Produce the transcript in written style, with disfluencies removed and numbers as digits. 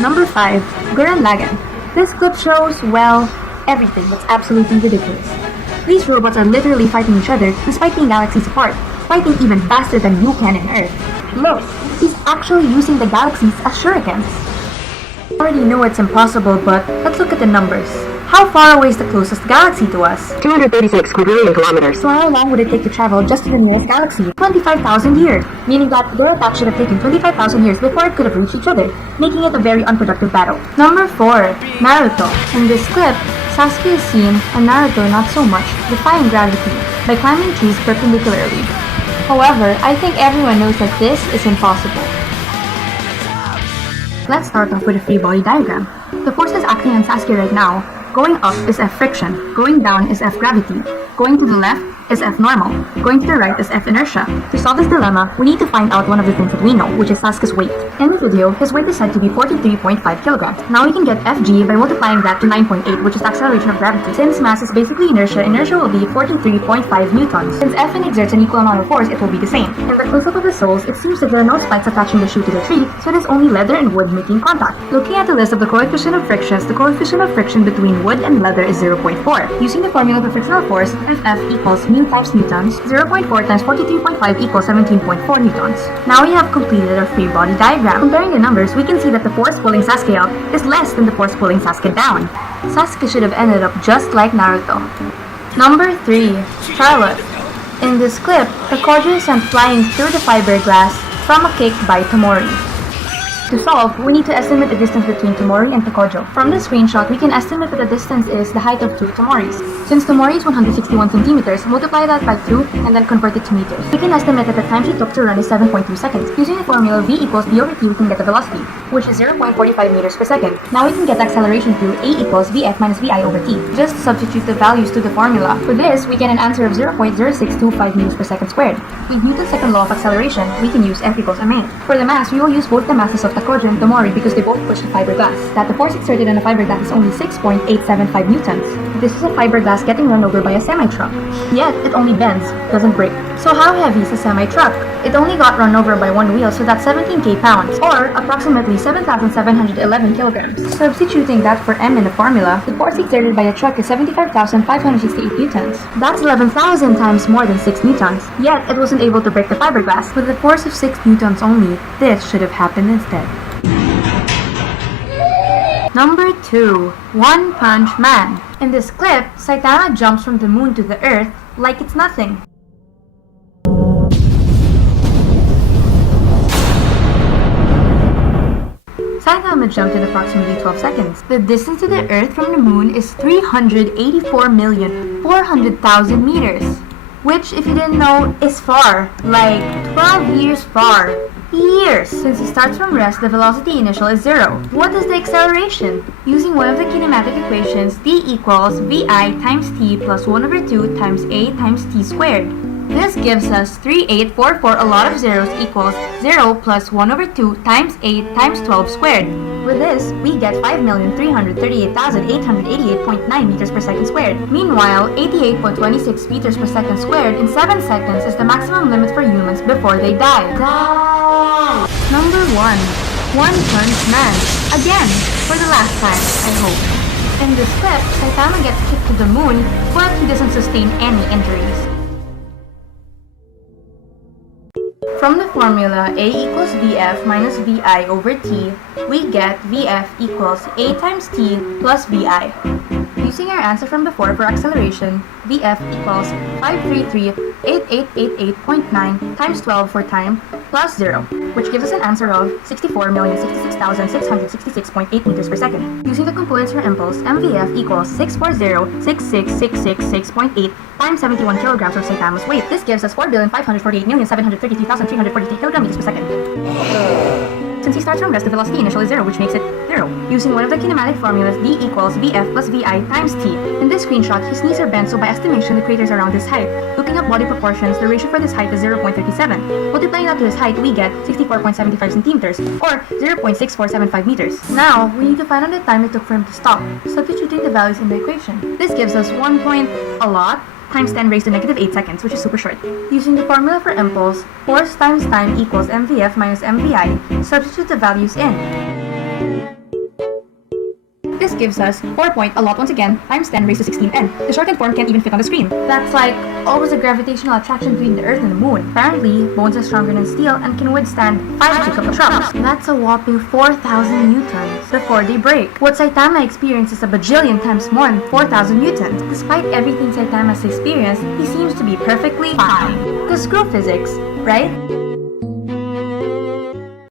Number 5. Gurren Lagann. This clip shows, well, everything that's absolutely ridiculous. These robots are literally fighting each other despite being galaxies apart, fighting even faster than you can in Earth. Look, he's actually using the galaxies as shurikens. I already know it's impossible, but let's look at the numbers. How far away is the closest galaxy to us? 236 quadrillion kilometers. So how long would it take to travel just to the nearest galaxy? 25,000 years, meaning that their attack should have taken 25,000 years before it could have reached each other, making it a very unproductive battle. Number 4. Naruto. In this clip, Sasuke is seen, and Naruto not so much, defying gravity by climbing trees perpendicularly. However, I think everyone knows that this is impossible. Let's start off with a free body diagram. The forces acting on Sasuke right now, going up is F friction, going down is F gravity, going to the left is F normal, going to the right is F inertia. To solve this dilemma, we need to find out one of the things that we know, which is Sasuke's weight. In the video, his weight is said to be 43.5 kilograms. Now we can get Fg by multiplying that to 9.8, which is the acceleration of gravity. Since mass is basically inertia, inertia will be 43.5 newtons. Since Fn exerts an equal amount of force, it will be the same. In the close-up of the soles, it seems that there are no spikes attaching the shoe to the tree, so it is only leather and wood making contact. Looking at the list of the coefficient of frictions, the coefficient of friction between wood and leather is 0.4. Using the formula for frictional force, Ff equals mu times newtons, 0.4 times 43.5 equals 17.4 newtons. Now we have completed our free body diagram. Comparing the numbers, we can see that the force pulling Sasuke up is less than the force pulling Sasuke down. Sasuke should have ended up just like Naruto. Number 3. Charlotte. In this clip, Takojo is sent flying through the fiberglass from a kick by Tomori. To solve, we need to estimate the distance between Tomori and Takojo. From the screenshot, we can estimate that the distance is the height of two Tomoris. Since Tomori is 161 centimeters, multiply that by 2 and then convert it to meters. We can estimate that the time she took to run is 7.2 seconds. Using the formula V equals D over T, we can get the velocity, which is 0.45 meters per second. Now we can get the acceleration through A equals Vf minus Vi over T. Just substitute the values to the formula. For this, we get an answer of 0.0625 meters per second squared. With Newton's second law of acceleration, we can use F equals ma. For the mass, we will use both the masses of Takojo and Tomori because they both push the fiberglass. That the force exerted on the fiberglass is only 6.875 newtons. This is a fiberglass getting run over by a semi-truck. Yet, it only bends, doesn't break. So how heavy is a semi-truck? It only got run over by one wheel, so that's 17k pounds, or approximately 7,711 kilograms. Substituting that for m in the formula, the force exerted by a truck is 75,568 newtons. That's 11,000 times more than 6 newtons. Yet, it wasn't able to break the fiberglass. With a force of 6 newtons only, this should have happened instead. Number 2. One Punch Man. In this clip, Saitama jumps from the moon to the earth like it's nothing. Saitama jumped in approximately 12 seconds. The distance to the earth from the moon is 384,400,000 meters. Which, if you didn't know, is far. Like 12 years far. Years! Since he starts from rest, the velocity initial is 0. What is the acceleration? Using one of the kinematic equations, d equals vi times t plus 1 over 2 times a times t squared. This gives us 3844, a lot of zeros, equals 0 plus 1 over 2 times 8 times 12 squared. With this, we get 5,338,888.9 meters per second squared. Meanwhile, 88.26 meters per second squared in 7 seconds is the maximum limit for humans before they die. Number 1. One Punch Man. Again, for the last time, I hope. In this clip, Saitama gets kicked to the moon, but he doesn't sustain any injuries. From the formula A equals Vf minus Vi over T, we get Vf equals A times T plus Vi. Using our answer from before for acceleration, Vf equals 533,8888.9 times 12 for time plus 0, which gives us an answer of 64,066,666.8 meters per second. Using the components for impulse, mvf equals 640,66666.8 times 71 kilograms of Saitama's weight. This gives us 4,548,733,343 kilograms per second. Since he starts from rest, the velocity initial is 0, which makes it 0. Using one of the kinematic formulas, d equals vf plus vi times t. In this screenshot, his knees are bent, so by estimation, the crater is around this height. Looking up body proportions, the ratio for this height is 0.37. Multiplying that to his height, we get 64.75 centimeters, or 0.6475 meters. Now, we need to find out the time it took for him to stop, substituting the values in the equation. This gives us 1 point a lot times 10 raised to negative 8 seconds, which is super short. Using the formula for impulse, force times time equals mvf minus mvi, substitute the values in. This gives us 4 point a lot once again times 10 raised to 16n. The shortened form can't even fit on the screen. That's like always a gravitational attraction between the Earth and the Moon. Apparently, bones are stronger than steel and can withstand 5 Jacob shocks. That's a whopping 4,000 newtons before they break. What Saitama experiences a bajillion times more than 4,000 newtons. Despite everything Saitama's experienced, he seems to be perfectly fine. Cause screw physics, right?